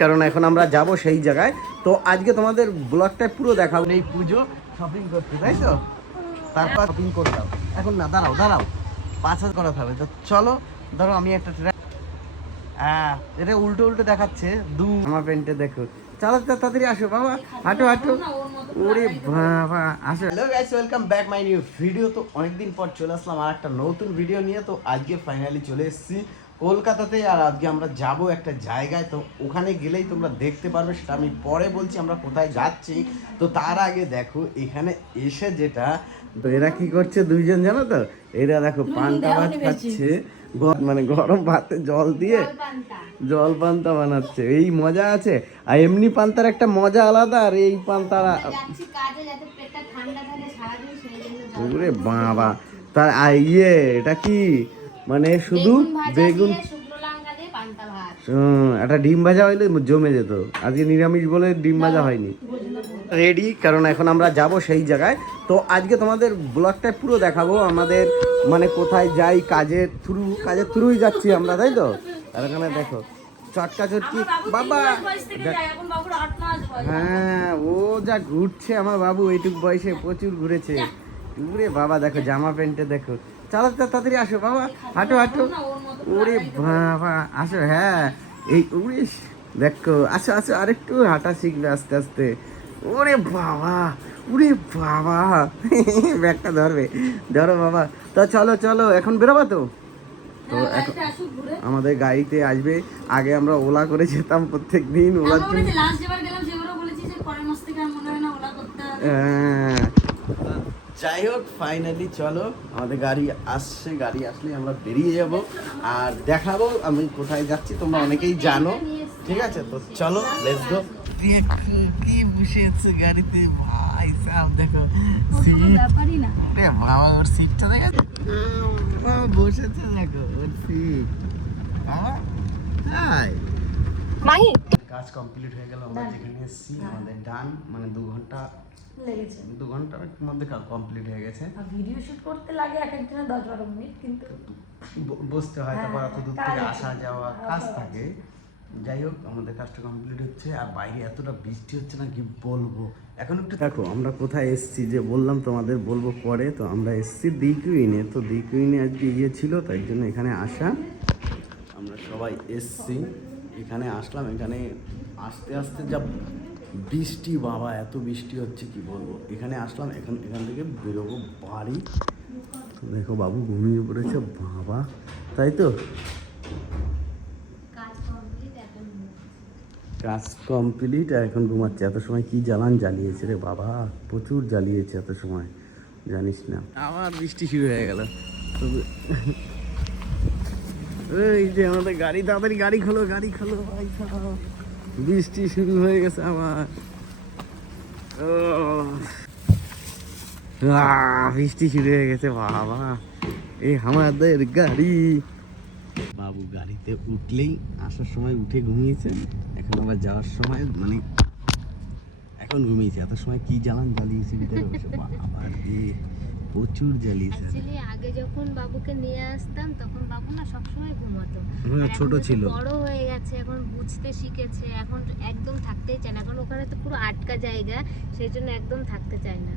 কারণ এখন আমরা যাব সেই জায়গায়। তো আজকে তোমাদের ব্লগটা পুরো দেখাবো। এই পুজো শপিং করতে, তাই তো? তারপর শপিং করে দাও। এখন না, দাঁড়াও 5,000 করাতে হবে। তো চলো, ধরো আমি একটা হ্যাঁ, এটা উল্টো উল্টো দেখাচ্ছে। আমার প্যান্টে দেখো। চলো তাড়াতাড়ি আসো বাবা, হাঁটো হাঁটো। ওরে বাবা, আসো। Hello guys, welcome back my new video. তো অনেকদিন পর চলে আসলাম আর একটা নতুন ভিডিও নিয়ে। তো আজকে ফাইনালি চলে এসেছি কলকাতাতে। আর আজকে আমরা যাব একটা জায়গায়। তো ওখানে গেলেই তোমরা দেখতে পারবে, সেটা আমি পরে বলছি আমরা কোথায় যাচ্ছি। তো তার আগে দেখো এখানে এসে যেটা, তো এরা কি করছে দুইজন জানো তো? এরা দেখো পান্তা ভাত খাচ্ছে, মানে গরম ভাতে জল দিয়ে জল পান্তা বানাচ্ছে। এই মজা আছে। আর এমনি পান্তার একটা মজা আলাদা, আর এই পান্তা ওরে বাবা। তার ইয়ে এটা কি মানে শুধু বেগুন, একটা ডিম ভাজা হইলে জমে যেত। আজকে নিরামিষ বলে ডিম ভাজা হয়নি। রেডি, কারণ এখন আমরা যাব সেই জায়গায়। তো আজকে তোমাদের ব্লগটা পুরো দেখাবো, আমাদের মানে কোথায় যাই, কাজের থ্রুই যাচ্ছি আমরা, তাই তো? আর এখানে দেখো চটকা চটকি বাবা। হ্যাঁ, ও যা ঘুরছে আমার বাবু, এইটুক বয়সে প্রচুর ঘুরেছে। ওরে বাবা, দেখো জামা প্যান্টে দেখো। চলো তাড়াতাড়ি আসো বাবা, হাঁটো হাঁটো। ওরে বাবা, আসো। হ্যাঁ, এই ওরে দেখো, আসো আসো, আরেকটু হাঁটা শিখবে আস্তে আস্তে। ওরে বাবা, ওরে বাবা, ব্যাগটা ধরো বাবা। তো চলো চলো, এখন বেরোবা তো? তো এখন আমাদের গাড়িতে আসবে। আগে আমরা ওলা করে যেতাম প্রত্যেক দিন, ওলার জন্য। যাই হোক, ফাইনালি চলো, আমাদের গাড়ি আসছে। গাড়ি আসলে আমরা বেরিয়ে যাব আর দেখাবো আমি কোথায় যাচ্ছি। তোমরা অনেকেই জানো, ঠিক আছে? তো চলো, লেটস গো। দেখো কি বসে আছে গাড়িতে, ভাই সাহেব দেখো ব্যাপারই না। আরে বাবা, ওর সিটটা দেখো, বাবা বসেছে, দেখো ওর সিট। বাবা হাই মাহি, কাজ কমপ্লিট হয়ে গেল। আমরা যেখানে এসেছি আমাদের ডান, মানে 2 ঘন্টা লেগেছে। 2 ঘন্টার মধ্যে কমপ্লিট হয়ে গেছে। ভিডিও শুট করতে লাগে এক একদিনে 10-12 মিনিট, কিন্তু বসতে হয়, তারপর এত দূর থেকে আসা যাওয়া কাজ থাকে। যাই হোক, আমাদের কাজটা কমপ্লিট হচ্ছে। আর বাইরে এতটা বৃষ্টি হচ্ছে না, কি বলবো। এখন একটু দেখো আমরা কোথায় এসেছি, যে বললাম তোমাদের বলবো পরে। তো আমরা এসেছি দিকুইনে। তো দিকুইনে আজকে ইয়ে ছিল, তাই জন্য এখানে আসা। আমরা সবাই এসেছি, এখানে আসলাম। এখানে আস্তে আস্তে যা বৃষ্টি, বাবা এত বৃষ্টি হচ্ছে কি বলবো। এখানে আসলাম, এখান থেকে বেরোবো বাড়ি। দেখো বাবু ঘুমিয়ে পড়েছে বাবা, তাই তো? কাজ কমপ্লিট আর এখন ঘুমাচ্ছে। এত সময় কি জ্বালিয়েছে রে বাবা, প্রচুর জ্বালিয়েছে এত সময়, জানিস না। আবার বৃষ্টি শুরু হয়ে গেল। এই যে আমাদের গাড়ি, তাড়াতাড়ি গাড়ি খোলো ভাই সাহেব, বৃষ্টি শুরু হয়ে গেছে আবার। বৃষ্টি শুরু হয়ে গেছে বাবা, এই আমাদের গাড়ি। বাবু গাড়িতে উঠলেই, আসার সময় উঠে ঘুমিয়েছে, এখন আবার যাওয়ার সময় মানে এখন ঘুমিয়েছে। এত সময় কি জ্বালিয়েছে ভিতরে বসে, আবার প্রচুর জ্বালিয়েছে। অ্যাকচুয়ালি আগে যখন বাবুকে নিয়ে আসতাম তখন বাবু না সবসময় ঘুমাতো। ছোট ছিল, বড় হয়ে গেছে, এখন বুঝতে শিখেছে, এখন একদম থাকতেই চায় না। এখন ওখানে তো পুরো আটকা জায়গা, সেই জন্য একদম থাকতে চায় না।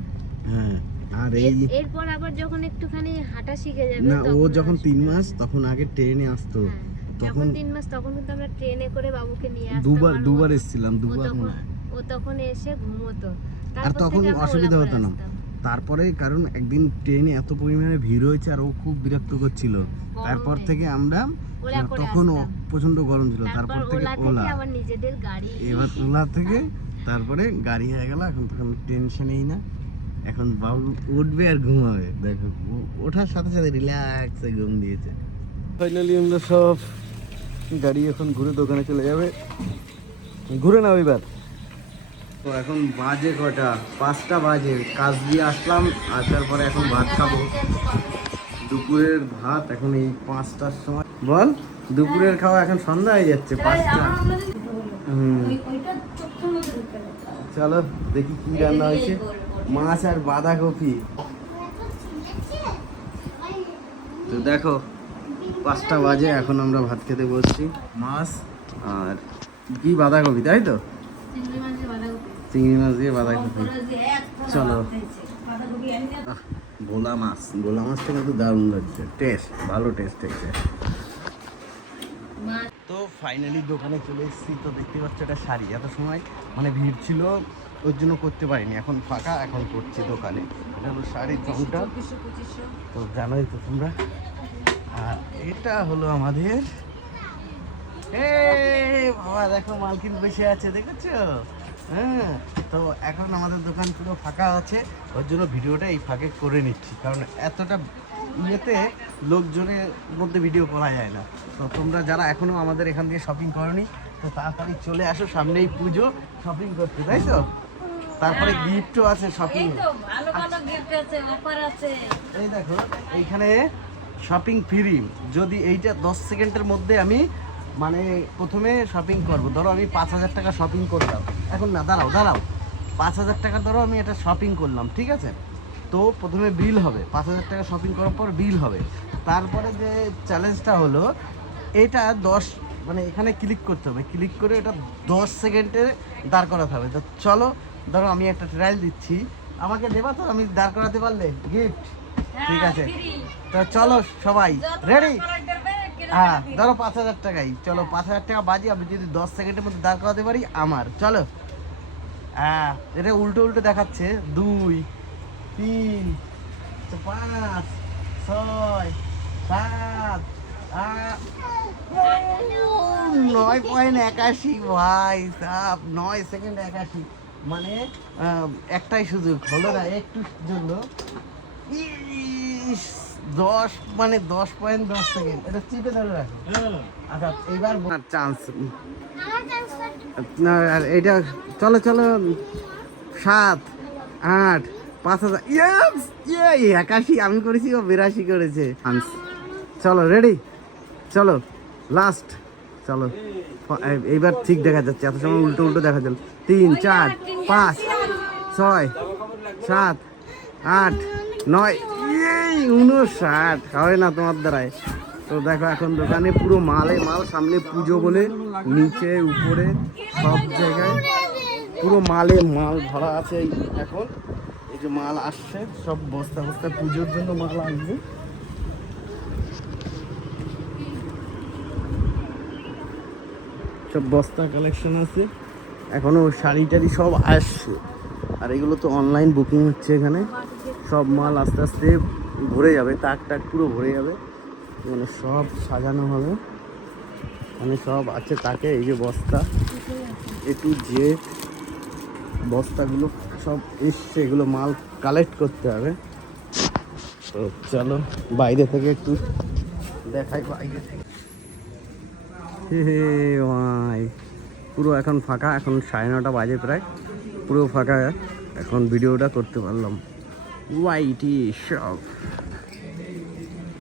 হ্যাঁ, আর এরপর আবার যখন একটুখানি হাঁটা শিখে যাবে, না ও যখন 3 মাস তখন আগে ট্রেনে আসতো। তখন 3 মাস তখন কিন্তু আমরা ট্রেনে করে বাবুকে নিয়ে আসতাম। দুবার এসেছিলাম, দুবার মনে হয়। ও তখন এসে ঘুমোতো, আর তখন অসুবিধা হতো না। তারপরে কারণ একদিন ট্রেনে এত পরিমাণে ভিড় হয়েছে আর ও খুব বিরক্ত করছিল। তারপর থেকে আমরা, তখন প্রচন্ড গরম ছিল, তারপর থেকে ওলা, আবার নিজেদের গাড়ি, এবার ওলা থেকে তারপরে গাড়ি হয়ে গেল। এখন তখন টেনশনেই না, এখন বাবু উঠবে আর ঘুমাবে। দেখো ওঠার সাথে সাথে রিল্যাক্সে ঘুম দিয়েছে। ফাইনালি আমরা সব গাড়ি এখন ঘুরে দোকানে চলে যাবে। ঘুরে নাও এবার। তো এখন বাজে কটা, 5টা বাজে। কাজ দিয়ে আসলাম, আসার পরে এখন ভাত খাবো। দুপুরের ভাত এখন এই 5টার সময়। বল, দুপুরের খাওয়া এখন সন্ধ্যা হয়ে যাচ্ছে 5টা। চলো দেখি কি রান্না হয়েছে। মাছ আর বাঁধাকপি। তো দেখো 5টা বাজে, এখন আমরা ভাত খেতে বসছি। মাছ আর কি বাঁধাকপি, তাই তো? চিংড়ি মাছের বাঁধাকপি। চিংড়ি মাছ দিয়ে বাঁধাকপি। চলো। বাঁধাকপি আনি না। ভোলা মাছটা কিন্তু দারুণ লাগছে, টেস্ট ভালো টেস্ট হয়েছে। মাছ তো ফাইনালি দোকানে চলে এসেছি। তো দেখতে পাচ্ছ এটা শাড়ি, এত সময় মানে ভিড় ছিল ওর জন্য করতে পারিনি, এখন ফাঁকা, এখন করছি দোকানে। এটা হলো শাড়ির দামটা, 2500। তো জানোই তো তোমরা। আর এটা হলো আমাদের, বাবা দেখো মালকিন বসে আছে, দেখেছো? হ্যাঁ, তো এখন আমাদের দোকান পুরো ফাঁকা আছে, ওর জন্য ভিডিওটা এই ফাঁকে করে নিচ্ছি, কারণ এতটা ইয়েতে লোকজনের মধ্যে ভিডিও করা যায় না। তো তোমরা যারা এখনো আমাদের এখান থেকে শপিং করনি, তো তাড়াতাড়ি চলে আসো, সামনেই পুজো, শপিং করতে, তাই তো? তারপরে গিফটও আছে শপিং। এই তো ভালো ভালো গিফট আছে, অফার আছে। এই দেখো এইখানে শপিং ফ্রি, যদি এইটা 10 সেকেন্ডের মধ্যে আমি মানে প্রথমে শপিং করব, ধরো আমি 5,000 টাকা শপিং করলাম, এখন না দাঁড়াও 5,000 টাকা ধরো আমি এটা শপিং করলাম, ঠিক আছে? তো প্রথমে বিল হবে, 5,000 টাকা শপিং করার পর বিল হবে। তারপরে যে চ্যালেঞ্জটা হলো এটা 10 মানে এখানে ক্লিক করতে হবে, ক্লিক করে এটা 10 সেকেন্ডে দাঁড় করাতে হবে। তো চলো, ধরো আমি একটা ট্রায়াল দিচ্ছি, আমাকে দেবা তো আমি দাঁড় করাতে পারলে গিফট? ঠিক আছে, তো চলো সবাই রেডি? হ্যাঁ, ধরো 5,000 টাকাই, চলো 5,000 টাকা বাজি, আমি যদি 10 সেকেন্ডের মধ্যে দাঁড় করাতে পারি আমার, চলো। হ্যাঁ, এটা উল্টো উল্টো দেখাচ্ছে, 2 3 5 6 7 8 9.81 ভাই সাপ, 9 সেকেন্ড 81, মানে একটাই সুযোগ হলো না, একটু জন্য 10 মানে 10.10 সেকেন্ড, এটা চিপে ধরে রাখো। আচ্ছা এবার চান্স না, আর এইটা চলো চলো, 7 8 5,000, ইয়েস 81 আমি করেছি, ও 82 করেছে। চলো রেডি, চলো লাস্ট, চলো এইবার ঠিক দেখা যাচ্ছে, এত সময় উল্টো উল্টো দেখা যাচ্ছে। 3 4 5 6 7 8 9 59 হয় না তোমার দ্বারায়। তো দেখো এখন দোকানে পুরো মালে মাল, সামনে পুজো বলে নিচে উপরে সব জায়গায় পুরো মালে মাল ভরা আছে। এখন এই যে মাল আসছে, সব বস্তা বস্তা পুজোর জন্য মাল আসবে। সব বস্তা কালেকশন আছে, এখনো শাড়ি টাড়ি সব আসছে। আর এগুলো তো অনলাইন বুকিং হচ্ছে, এখানে সব মাল আস্তে আস্তে ভরে যাবে, তাক টাক পুরো ভরে যাবে, মানে সব সাজানো হবে, মানে সব আছে তাকে। এই যে বস্তা A to Z বস্তাগুলো সব এসছে, এগুলো মাল কালেক্ট করতে হবে। তো চলো বাইরে থেকে একটু দেখাই, বাইরে থেকে ভাই পুরো এখন ফাঁকা, এখন 9:30 বাজে প্রায়, পুরো ফাঁকা, এখন ভিডিওটা করতে পারলাম। ওয়াইটি শপ।